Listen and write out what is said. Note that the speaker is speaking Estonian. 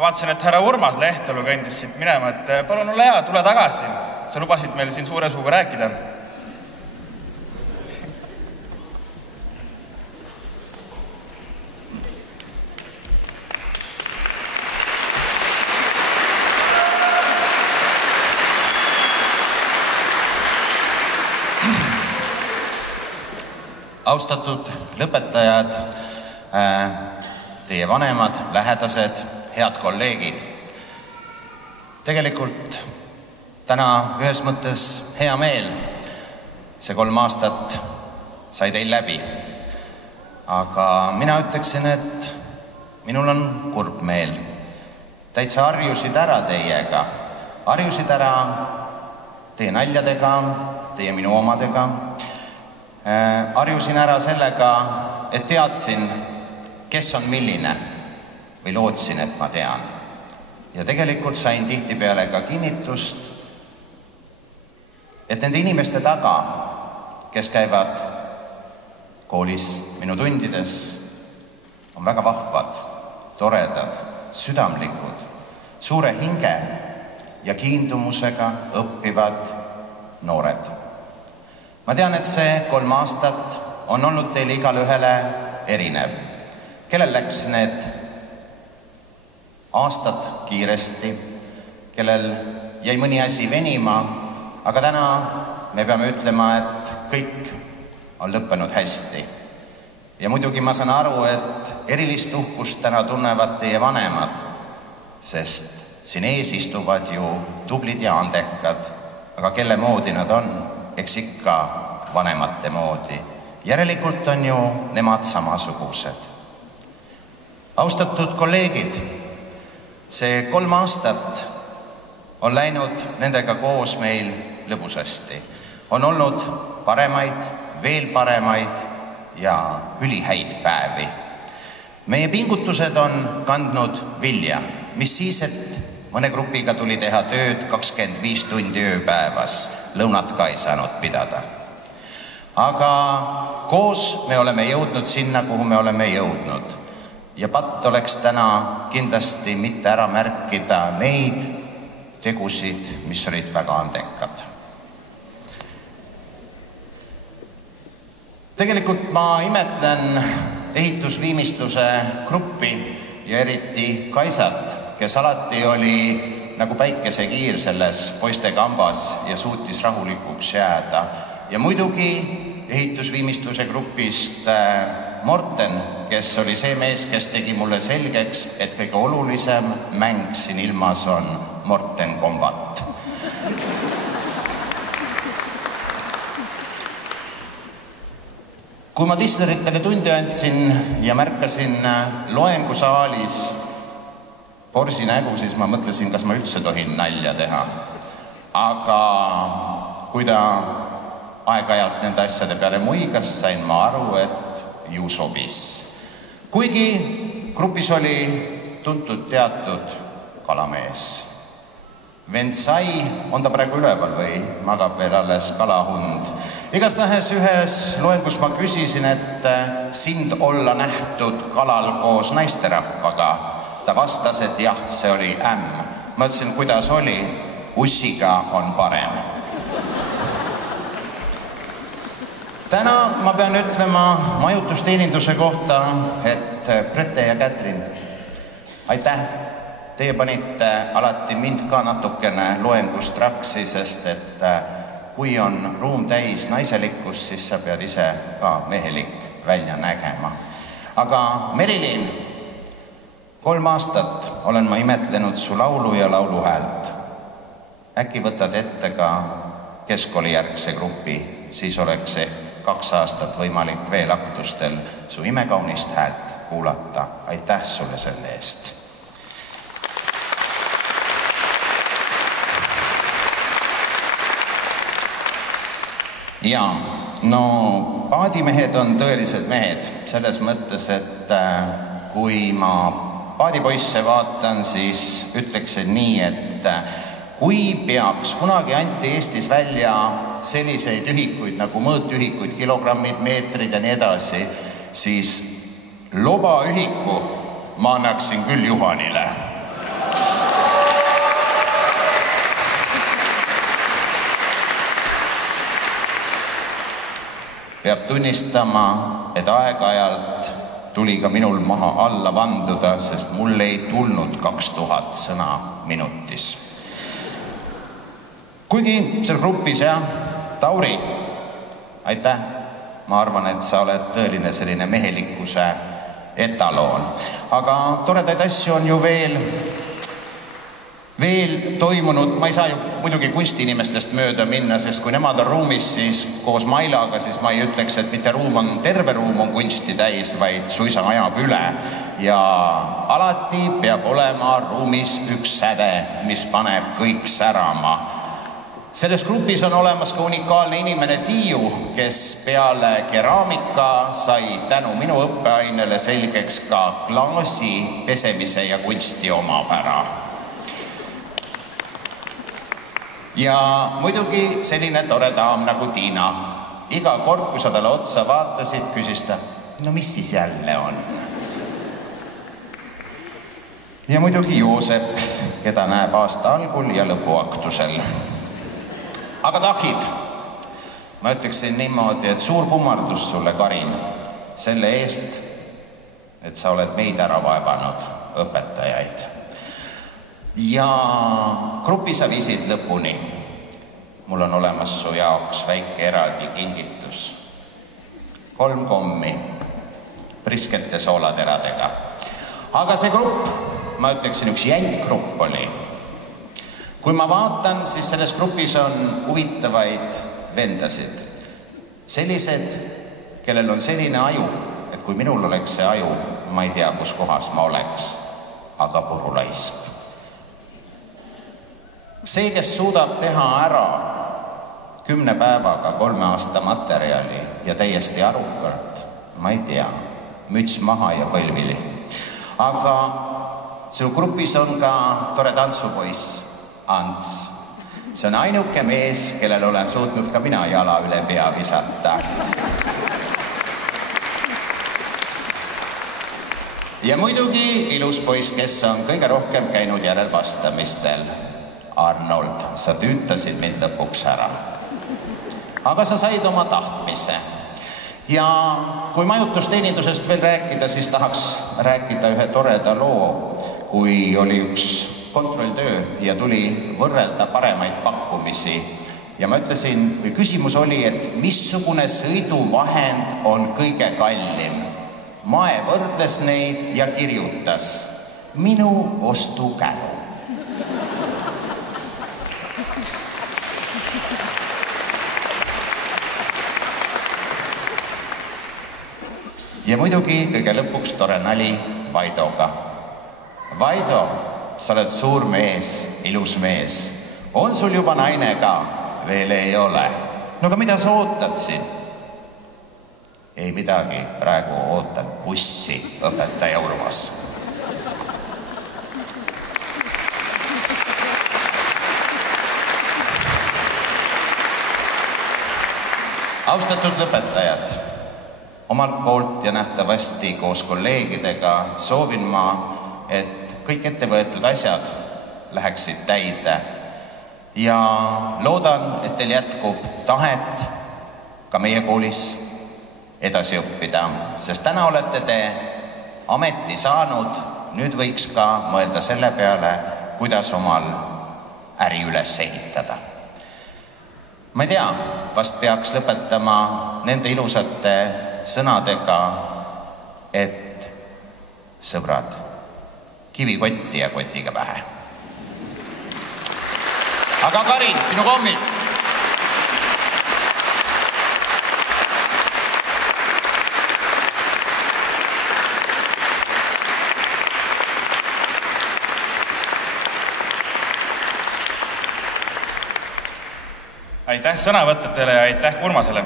vaatasin, et härra Urmas Lehtalu kõndis siit minema, et palun ole hea, tule tagasi. Sa lubasid meil siin suure suuga rääkida. Austatud lõpetajad, teie vanemad, lähedased, head kolleegid. Tegelikult täna ühes mõttes hea meel. See 3 aastat sai teil läbi. Aga mina ütleksin, et minul on kurb meel. Täitsa harjusid ära teiega. Harjusid ära teie naljadega, teie minu omadega. Harjusin ära sellega, et teadsin, kes on milline või lootsin, et ma tean. Ja tegelikult sain tihtipeale ka kinnitust, et nende inimeste taga, kes käivad koolis minu tundides, on väga vahvad, toredad, südamlikud, suure hinge ja kiindumusega õppivad noored. Ma tean, et see 3 aastat on olnud teile igale ühele erinev. Kellel läks need aastad kiiresti, kellel jäi mõni asi venima, aga täna me peame ütlema, et kõik on lõppenud hästi. Ja muidugi ma saan aru, et erilist uhkust täna tunnevad teie vanemad, sest siin ees istuvad ju tublid ja andekad, aga kelle moodi nad on? Eks ikka vanemate moodi. Järelikult on ju nemad samasugused. Austatud kolleegid, see 3 aastat on läinud nendega koos meil lõbusasti. On olnud paremaid, veel paremaid ja ülihäid päevi. Meie pingutused on kandnud vilja, mis siis, et mõne grupiga tuli teha tööd 25 tundi ööpäevas, lõunat ka ei saanud pidada. Aga koos me oleme jõudnud sinna, kuhu me oleme jõudnud. Ja patt oleks täna kindlasti mitte ära märkida neid tegusid, mis olid väga andekad. Tegelikult ma imetlen ehitusviimistluse gruppi ja eriti Kaisat, kes alati oli nagu päikesekiir selles poiste kambas ja suutis rahulikuks jääda. Ja muidugi ehitusviimistluse grupist Morten, kes oli see mees, kes tegi mulle selgeks, et kõige olulisem mäng siin ilmas on Morten Kombat. Kui ma Tisleritele tundi andsin ja märkasin loengusaalis Borsi nägu, siis ma mõtlesin, kas ma üldse tohin nalja teha. Aga kui ta aeg-ajalt nende asjade peale muigas, sain ma aru, et ju sobis. Kuigi grupis oli tuntud teatud kalamees. Ventsai, on ta praegu üleval või magab veel alles kalahund. Igastahes ühes loengus ma küsisin, et sind olla nähtud kalal koos naisterahvaga. Ta vastas, et jah, see oli ämm. Ma ütlesin, kuidas oli? Ussiga on parem. Täna ma pean ütlema majutusteeninduse kohta, et Brete ja Kätrin, aitäh. Teie panite alati mind ka natukene loengust raksi, sest et kui on ruum täis naiselikkus, siis sa pead ise ka mehelik välja nägema. Aga Merilin, 3 aastat olen ma imetlenud su laulu ja lauluhäält. Äkki võtad ette ka keskkoolijärgse grupi, siis oleks ehk 2 aastat võimalik veel aktustel su imekaunist häält kuulata. Aitäh sulle selle eest. Ja, no paadimehed on tõelised mehed selles mõttes, et kui ma paadipoisse vaatan, siis ütleksin nii, et kui peaks kunagi anti Eestis välja selliseid ühikuid nagu mõõtühikuid, kilogrammid, meetrid ja nii edasi, siis lobaühiku ma annaksin küll Juhanile. peab tunnistama, et aeg-ajalt tuli ka minul maha alla vanduda, sest mul ei tulnud 2000 sõna minutis. Kuigi seal grupis, Tauri, aitäh, ma arvan, et sa oled tõeline selline mehelikkuse etaloon. Aga toredaid asju on ju veel toimunud, ma ei saa ju muidugi kunstiinimestest mööda minna, sest kui nemad on ruumis, siis koos Mailaga, siis ma ei ütleks, et mitte terve ruum on kunsti täis, vaid suisa ajab üle. Ja alati peab olema ruumis üks säde, mis paneb kõik särama. Selles grupis on olemas ka unikaalne inimene Tiiu, kes peale keraamika sai tänu minu õppeainele selgeks ka klaasi pesemise ja kunsti omapära. Ja muidugi selline tore daam nagu Tiina. Iga kord, kui sa talle otsa vaatasid, küsis ta, no mis siis jälle on? Ja muidugi Joosep, keda näeb aasta algul ja lõpuaktusel. Aga tahid, ma ütleksin niimoodi, et suur kummardus sulle, Karin, selle eest, et sa oled meid ära vaevanud, õpetajaid. Ja grupi sa viisid lõpuni. Mul on olemas su jaoks väike eraldi kingitus. 3 kommi priskete soolateradega. Aga see grupp, ma ütleksin, üks jälggrupp oli. Kui ma vaatan, siis selles grupis on huvitavaid vendasid. Sellised, kellel on selline aju, et kui minul oleks see aju, ma ei tea, kus kohas ma oleks, aga purulaisk. See, kes suudab teha ära 10 päevaga 3 aasta materjali ja täiesti arukalt, ma ei tea, müts maha ja põlvili. Aga sinu grupis on ka tore tantsupoiss, Ants. See on ainuke mees, kellel olen suutnud ka mina jala üle pea visata. Ja muidugi ilus poiss, kes on kõige rohkem käinud järelvastamistel. Arnold, sa tüütasid mind lõpuks ära. Aga sa said oma tahtmise. Ja kui majutusteenindusest veel rääkida, siis tahaks rääkida ühe toreda loo, kui oli üks kontrolltöö ja tuli võrrelda paremaid pakkumisi. Ja ma ütlesin, või küsimus oli, et missugune sõiduvahend on kõige kallim. Mae võrdles neid ja kirjutas minu ostukäru. Ja muidugi kõige lõpuks tore nali Vaidoga. Vaido, sa oled suur mees, ilus mees. On sul juba naine ka? Veel ei ole. No aga mida sa ootad siin? Ei midagi, praegu ootan bussi, õpetaja Urmas. Austatud lõpetajad, omalt poolt ja nähtavasti koos kolleegidega soovin ma, et kõik ettevõetud asjad läheksid täide ja loodan, et teil jätkub tahet ka meie koolis edasi õppida, sest täna olete te ameti saanud, nüüd võiks ka mõelda selle peale, kuidas omal äri üles ehitada. Ma ei tea, vast peaks lõpetama nende ilusate sõnadega, et sõbrad, kivi kotti ja kotiga pähe. Aga Karin, sinu kommid! Aitäh sõnavõtetele ja aitäh Urmasele!